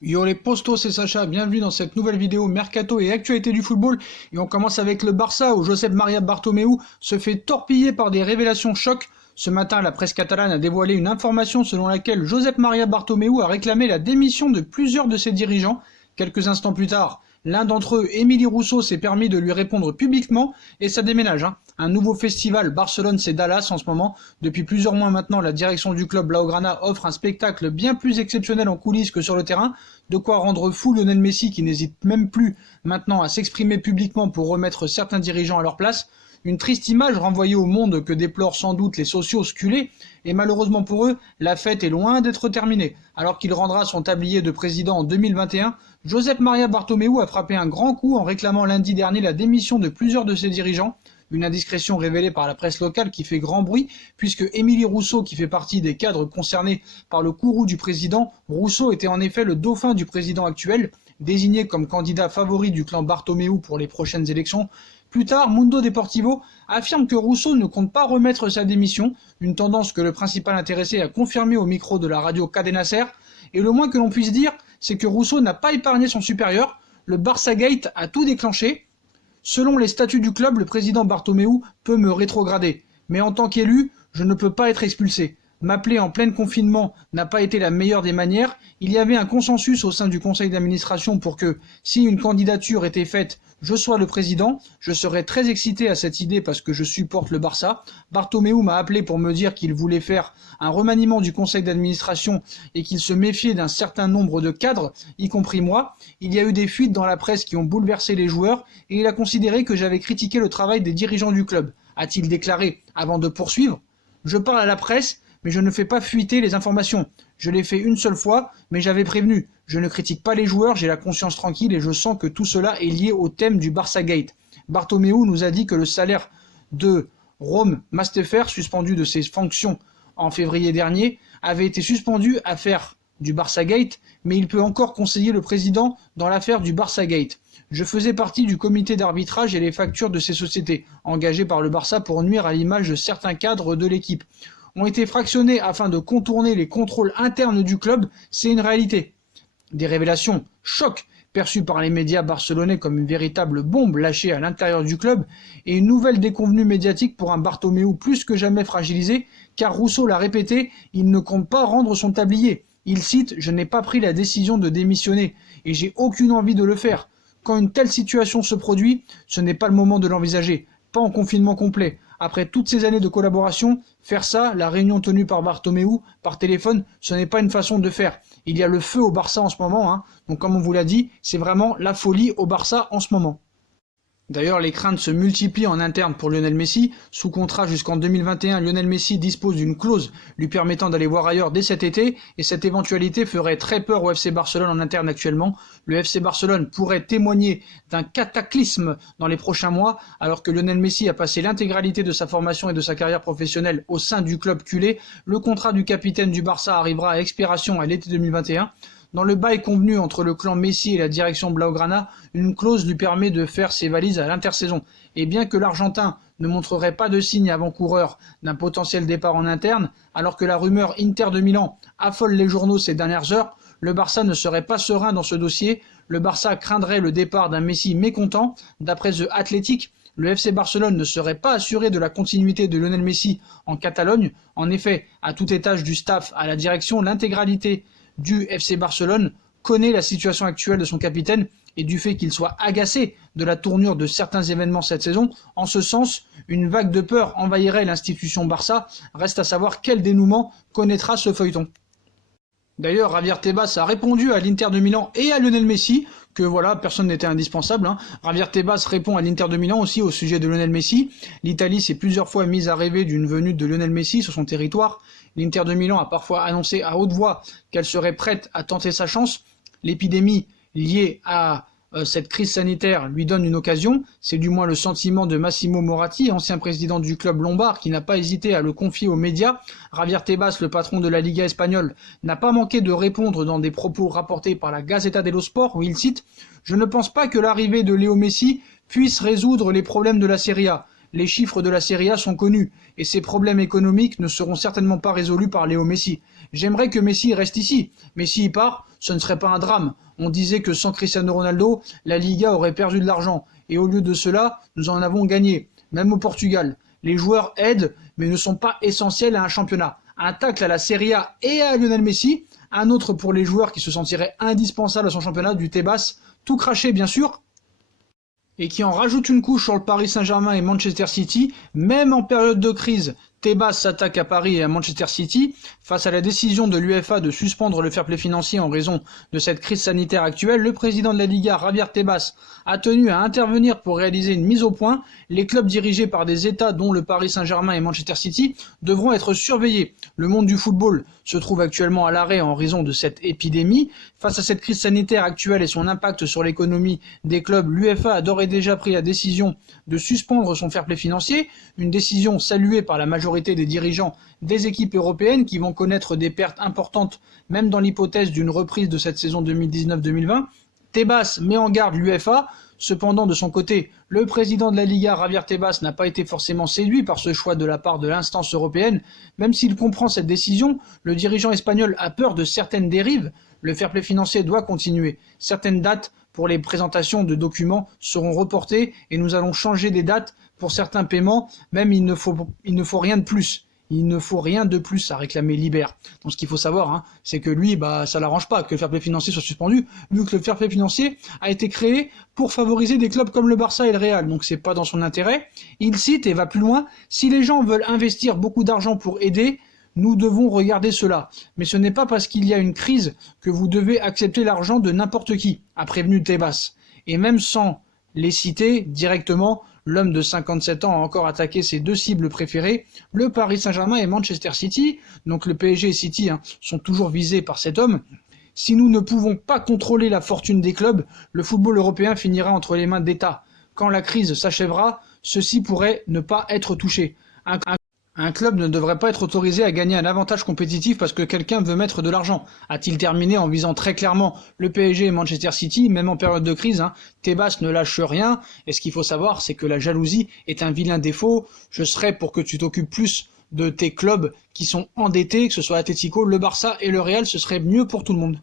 Yo les postos, c'est Sacha, bienvenue dans cette nouvelle vidéo Mercato et actualité du football. Et on commence avec le Barça où Josep Maria Bartomeu se fait torpiller par des révélations choc. Ce matin, la presse catalane a dévoilé une information selon laquelle Josep Maria Bartomeu a réclamé la démission de plusieurs de ses dirigeants. Quelques instants plus tard, l'un d'entre eux, Émilie Rousseau, s'est permis de lui répondre publiquement et ça déménage. Un nouveau festival, Barcelone c'est Dallas en ce moment. Depuis plusieurs mois maintenant, la direction du club Blaugrana offre un spectacle bien plus exceptionnel en coulisses que sur le terrain. De quoi rendre fou Lionel Messi qui n'hésite même plus maintenant à s'exprimer publiquement pour remettre certains dirigeants à leur place. Une triste image renvoyée au monde que déplorent sans doute les socios sculés, et malheureusement pour eux, la fête est loin d'être terminée. Alors qu'il rendra son tablier de président en 2021, Josep Maria Bartomeu a frappé un grand coup en réclamant lundi dernier la démission de plusieurs de ses dirigeants. Une indiscrétion révélée par la presse locale qui fait grand bruit, puisque Émilie Rousseau, qui fait partie des cadres concernés par le courroux du président, Rousseau était en effet le dauphin du président actuel, désigné comme candidat favori du clan Bartomeu pour les prochaines élections. Plus tard, Mundo Deportivo affirme que Rousseau ne compte pas remettre sa démission, une tendance que le principal intéressé a confirmée au micro de la radio Cadena Ser, et le moins que l'on puisse dire, c'est que Rousseau n'a pas épargné son supérieur. Le Barça Gate a tout déclenché. Selon les statuts du club, le président Bartomeu peut me rétrograder, mais en tant qu'élu, je ne peux pas être expulsé. M'appeler en plein confinement n'a pas été la meilleure des manières. Il y avait un consensus au sein du conseil d'administration pour que, si une candidature était faite, je sois le président. Je serais très excité à cette idée parce que je supporte le Barça. Bartomeu m'a appelé pour me dire qu'il voulait faire un remaniement du conseil d'administration et qu'il se méfiait d'un certain nombre de cadres, y compris moi. Il y a eu des fuites dans la presse qui ont bouleversé les joueurs et il a considéré que j'avais critiqué le travail des dirigeants du club, a-t-il déclaré avant de poursuivre. Je parle à la presse, mais je ne fais pas fuiter les informations. Je l'ai fait une seule fois, mais j'avais prévenu. Je ne critique pas les joueurs, j'ai la conscience tranquille et je sens que tout cela est lié au thème du Barça Gate. Bartomeu nous a dit que le salaire de Rome Mastefer, suspendu de ses fonctions en février dernier, avait été suspendu à faire du Barça Gate, mais il peut encore conseiller le président dans l'affaire du Barça Gate. Je faisais partie du comité d'arbitrage et les factures de ces sociétés, engagées par le Barça pour nuire à l'image de certains cadres de l'équipe, ont été fractionnés afin de contourner les contrôles internes du club, c'est une réalité. Des révélations choc perçues par les médias barcelonais comme une véritable bombe lâchée à l'intérieur du club et une nouvelle déconvenue médiatique pour un Bartomeu plus que jamais fragilisé, car Rousseau l'a répété, il ne compte pas rendre son tablier. Il cite « Je n'ai pas pris la décision de démissionner et j'ai aucune envie de le faire. Quand une telle situation se produit, ce n'est pas le moment de l'envisager, pas en confinement complet. Après toutes ces années de collaboration, faire ça, la réunion tenue par Bartomeu, par téléphone, ce n'est pas une façon de faire. Il y a le feu au Barça en ce moment, donc comme on vous l'a dit, c'est vraiment la folie au Barça en ce moment. D'ailleurs, les craintes se multiplient en interne pour Lionel Messi. Sous contrat jusqu'en 2021, Lionel Messi dispose d'une clause lui permettant d'aller voir ailleurs dès cet été, et cette éventualité ferait très peur au FC Barcelone en interne actuellement. Le FC Barcelone pourrait témoigner d'un cataclysme dans les prochains mois, alors que Lionel Messi a passé l'intégralité de sa formation et de sa carrière professionnelle au sein du club culé. Le contrat du capitaine du Barça arrivera à expiration à l'été 2021. Dans le bail convenu entre le clan Messi et la direction Blaugrana, une clause lui permet de faire ses valises à l'intersaison. Et bien que l'Argentin ne montrerait pas de signe avant-coureur d'un potentiel départ en interne, alors que la rumeur Inter de Milan affole les journaux ces dernières heures, le Barça ne serait pas serein dans ce dossier. Le Barça craindrait le départ d'un Messi mécontent. D'après The Athletic, le FC Barcelone ne serait pas assuré de la continuité de Lionel Messi en Catalogne. En effet, à tout étage du staff à la direction, l'intégralité du FC Barcelone connaît la situation actuelle de son capitaine et du fait qu'il soit agacé de la tournure de certains événements cette saison. En ce sens, une vague de peur envahirait l'institution Barça. Reste à savoir quel dénouement connaîtra ce feuilleton. D'ailleurs, Javier Tebas a répondu à l'Inter de Milan et à Lionel Messi que voilà, personne n'était indispensable. Javier Tebas répond à l'Inter de Milan aussi au sujet de Lionel Messi. L'Italie s'est plusieurs fois mise à rêver d'une venue de Lionel Messi sur son territoire. L'Inter de Milan a parfois annoncé à haute voix qu'elle serait prête à tenter sa chance. L'épidémie liée à cette crise sanitaire lui donne une occasion. C'est du moins le sentiment de Massimo Moratti, ancien président du club lombard, qui n'a pas hésité à le confier aux médias. Javier Tebas, le patron de la Liga espagnole, n'a pas manqué de répondre dans des propos rapportés par la Gazzetta dello Sport, où il cite « Je ne pense pas que l'arrivée de Léo Messi puisse résoudre les problèmes de la Serie A. Les chiffres de la Serie A sont connus, et ces problèmes économiques ne seront certainement pas résolus par Léo Messi. J'aimerais que Messi reste ici, mais s'il part, ce ne serait pas un drame. On disait que sans Cristiano Ronaldo, la Liga aurait perdu de l'argent. Et au lieu de cela, nous en avons gagné. Même au Portugal. Les joueurs aident, mais ne sont pas essentiels à un championnat. Un tacle à la Serie A et à Lionel Messi, un autre pour les joueurs qui se sentiraient indispensables à son championnat, du Tebas, tout craché bien sûr, et qui en rajoute une couche sur le Paris Saint-Germain et Manchester City, même en période de crise. Tebas s'attaque à Paris et à Manchester City face à la décision de l'UEFA de suspendre le fair-play financier en raison de cette crise sanitaire actuelle. Le président de la Liga, Javier Tebas, a tenu à intervenir pour réaliser une mise au point. Les clubs dirigés par des États dont le Paris Saint-Germain et Manchester City devront être surveillés. Le monde du football se trouve actuellement à l'arrêt en raison de cette épidémie. Face à cette crise sanitaire actuelle et son impact sur l'économie des clubs, l'UEFA a d'ores et déjà pris la décision de suspendre son fair-play financier, une décision saluée par la majorité des dirigeants des équipes européennes qui vont connaître des pertes importantes, même dans l'hypothèse d'une reprise de cette saison 2019-2020. Tebas met en garde l'UEFA. Cependant, de son côté, le président de la Liga, Javier Tebas, n'a pas été forcément séduit par ce choix de la part de l'instance européenne. Même s'il comprend cette décision, le dirigeant espagnol a peur de certaines dérives. Le fair-play financier doit continuer. Certaines dates pour les présentations de documents seront reportées et nous allons changer des dates pour certains paiements. Même il ne faut rien de plus. Il ne faut rien de plus, a réclamé Libert. Donc ce qu'il faut savoir, c'est que lui, ça l'arrange pas que le fair play financier soit suspendu, vu que le fair play financier a été créé pour favoriser des clubs comme le Barça et le Real. Donc c'est pas dans son intérêt. Il cite et va plus loin, si les gens veulent investir beaucoup d'argent pour aider, nous devons regarder cela. Mais ce n'est pas parce qu'il y a une crise que vous devez accepter l'argent de n'importe qui, a prévenu Tebas. Et même sans les citer directement, l'homme de 57 ans a encore attaqué ses deux cibles préférées, le Paris Saint-Germain et Manchester City. Donc le PSG et City sont toujours visés par cet homme. Si nous ne pouvons pas contrôler la fortune des clubs, le football européen finira entre les mains d'États. Quand la crise s'achèvera, ceux-ci pourraient ne pas être touchés. Un club ne devrait pas être autorisé à gagner un avantage compétitif parce que quelqu'un veut mettre de l'argent, a-t-il terminé en visant très clairement le PSG et Manchester City, même en période de crise. Tebas ne lâche rien, et ce qu'il faut savoir, c'est que la jalousie est un vilain défaut. Je serais pour que tu t'occupes plus de tes clubs qui sont endettés, que ce soit Atlético, le Barça et le Real, ce serait mieux pour tout le monde.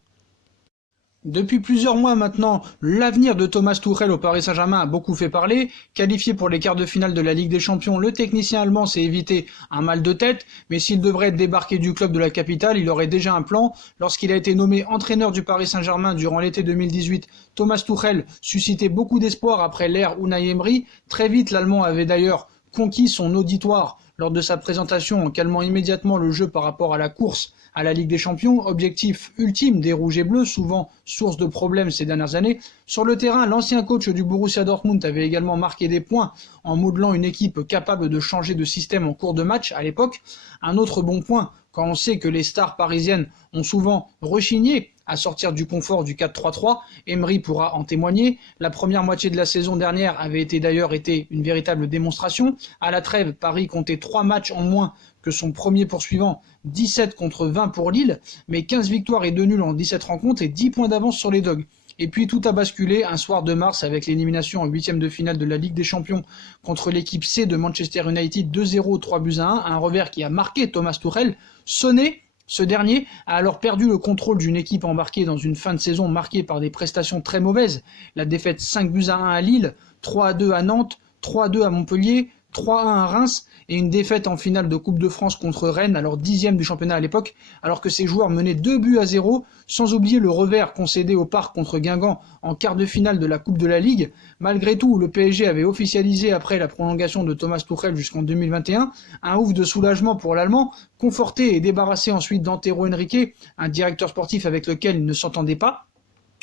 Depuis plusieurs mois maintenant, l'avenir de Thomas Tuchel au Paris Saint-Germain a beaucoup fait parler. Qualifié pour les quarts de finale de la Ligue des Champions, le technicien allemand s'est évité un mal de tête, mais s'il devrait débarquer du club de la capitale, il aurait déjà un plan. Lorsqu'il a été nommé entraîneur du Paris Saint-Germain durant l'été 2018, Thomas Tuchel suscitait beaucoup d'espoir après l'ère Unai Emery. Très vite, l'Allemand avait d'ailleurs conquis son auditoire lors de sa présentation en calmant immédiatement le jeu par rapport à la course à la Ligue des Champions, objectif ultime des Rouges et Bleus, souvent source de problèmes ces dernières années. Sur le terrain, l'ancien coach du Borussia Dortmund avait également marqué des points en modelant une équipe capable de changer de système en cours de match à l'époque. Un autre bon point, quand on sait que les stars parisiennes ont souvent rechigné à sortir du confort du 4-3-3, Emery pourra en témoigner. La première moitié de la saison dernière avait d'ailleurs été une véritable démonstration. À la trêve, Paris comptait 3 matchs en moins que son premier poursuivant, 17 contre 20 pour Lille, mais 15 victoires et 2 nuls en 17 rencontres et 10 points d'avance sur les Dogs. Et puis tout a basculé un soir de mars avec l'élimination en 8e de finale de la Ligue des Champions contre l'équipe C de Manchester United 2-0, 3-1, un revers qui a marqué Thomas Tuchel. Sonné, ce dernier a alors perdu le contrôle d'une équipe embarquée dans une fin de saison marquée par des prestations très mauvaises. La défaite 5-1 à Lille, 3-2 à Nantes, 3-2 à Montpellier, 3-1 à Reims et une défaite en finale de Coupe de France contre Rennes, alors 10e du championnat à l'époque, alors que ses joueurs menaient 2-0, sans oublier le revers concédé au Parc contre Guingamp en quart de finale de la Coupe de la Ligue. Malgré tout, le PSG avait officialisé après la prolongation de Thomas Tuchel jusqu'en 2021 un ouf de soulagement pour l'Allemand, conforté et débarrassé ensuite d'Antero Henrique, un directeur sportif avec lequel il ne s'entendait pas.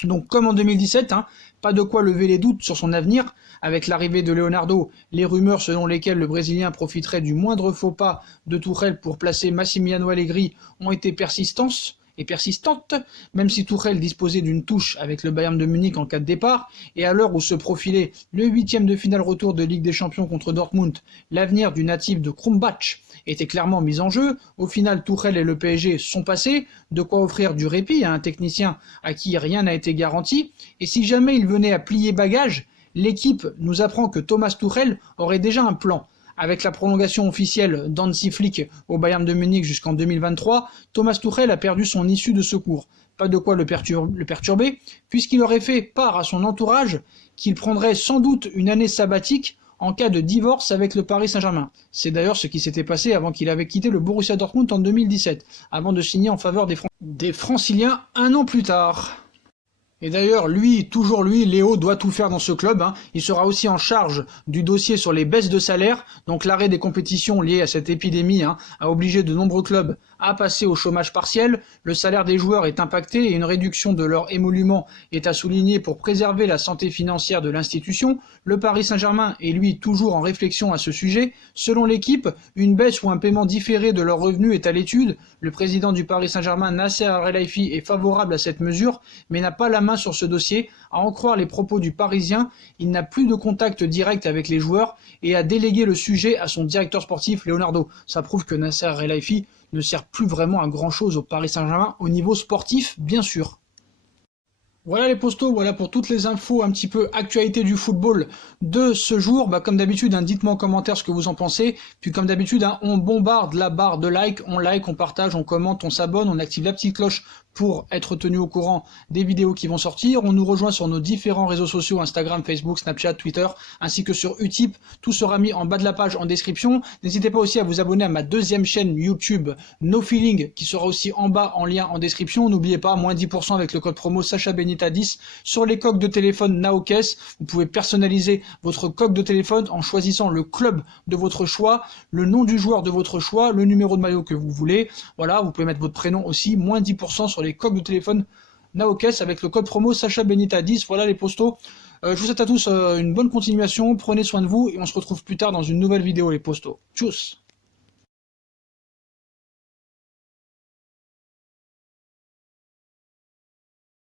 Donc comme en 2017, pas de quoi lever les doutes sur son avenir. Avec l'arrivée de Leonardo, les rumeurs selon lesquelles le Brésilien profiterait du moindre faux pas de Tuchel pour placer Massimiliano Allegri ont été persistantes, même si Tuchel disposait d'une touche avec le Bayern de Munich en cas de départ, et à l'heure où se profilait le 8e de finale retour de Ligue des Champions contre Dortmund, l'avenir du natif de Krumbach était clairement mis en jeu. Au final, Tuchel et le PSG sont passés, de quoi offrir du répit à un technicien à qui rien n'a été garanti, et si jamais il venait à plier bagage, l'équipe nous apprend que Thomas Tuchel aurait déjà un plan. Avec la prolongation officielle d'Hansi Flick au Bayern de Munich jusqu'en 2023, Thomas Tuchel a perdu son issue de secours. pas de quoi le perturber, puisqu'il aurait fait part à son entourage qu'il prendrait sans doute une année sabbatique en cas de divorce avec le Paris Saint-Germain. C'est d'ailleurs ce qui s'était passé avant qu'il avait quitté le Borussia Dortmund en 2017, avant de signer en faveur des Franciliens un an plus tard. Et d'ailleurs, toujours lui, Léo, doit tout faire dans ce club. Il sera aussi en charge du dossier sur les baisses de salaire. Donc l'arrêt des compétitions liées à cette épidémie a obligé de nombreux clubs à passer au chômage partiel. Le salaire des joueurs est impacté et une réduction de leur émolument est à souligner pour préserver la santé financière de l'institution. Le Paris Saint-Germain est lui toujours en réflexion à ce sujet. Selon l'équipe, une baisse ou un paiement différé de leurs revenus est à l'étude. Le président du Paris Saint-Germain, Nasser Al-Khelaifi, est favorable à cette mesure, mais n'a pas la main sur ce dossier. À en croire les propos du Parisien, il n'a plus de contact direct avec les joueurs et a délégué le sujet à son directeur sportif Leonardo. Ça prouve que Nasser Al-Khelaifi ne sert plus vraiment à grand chose au Paris Saint-Germain au niveau sportif, bien sûr. Voilà les postos, voilà pour toutes les infos, un petit peu actualité du football de ce jour. Comme d'habitude, dites-moi en commentaire ce que vous en pensez. Puis comme d'habitude, on bombarde la barre de like, on partage, on commente, on s'abonne, on active la petite cloche pour être tenu au courant des vidéos qui vont sortir. On nous rejoint sur nos différents réseaux sociaux, Instagram, Facebook, Snapchat, Twitter, ainsi que sur Utip. Tout sera mis en bas de la page en description. N'hésitez pas aussi à vous abonner à ma deuxième chaîne YouTube, No Feeling, qui sera aussi en bas en lien en description. N'oubliez pas, moins 10% avec le code promo Sacha Benita 10 sur les coques de téléphone Naokes. Vous pouvez personnaliser votre coque de téléphone en choisissant le club de votre choix, le nom du joueur de votre choix, le numéro de maillot que vous voulez. Voilà, vous pouvez mettre votre prénom aussi, moins 10% sur les coques de téléphone Naokes avec le code promo Sacha Benita 10. Voilà les postos. Je vous souhaite à tous une bonne continuation, prenez soin de vous et on se retrouve plus tard dans une nouvelle vidéo les postos. Tchuss.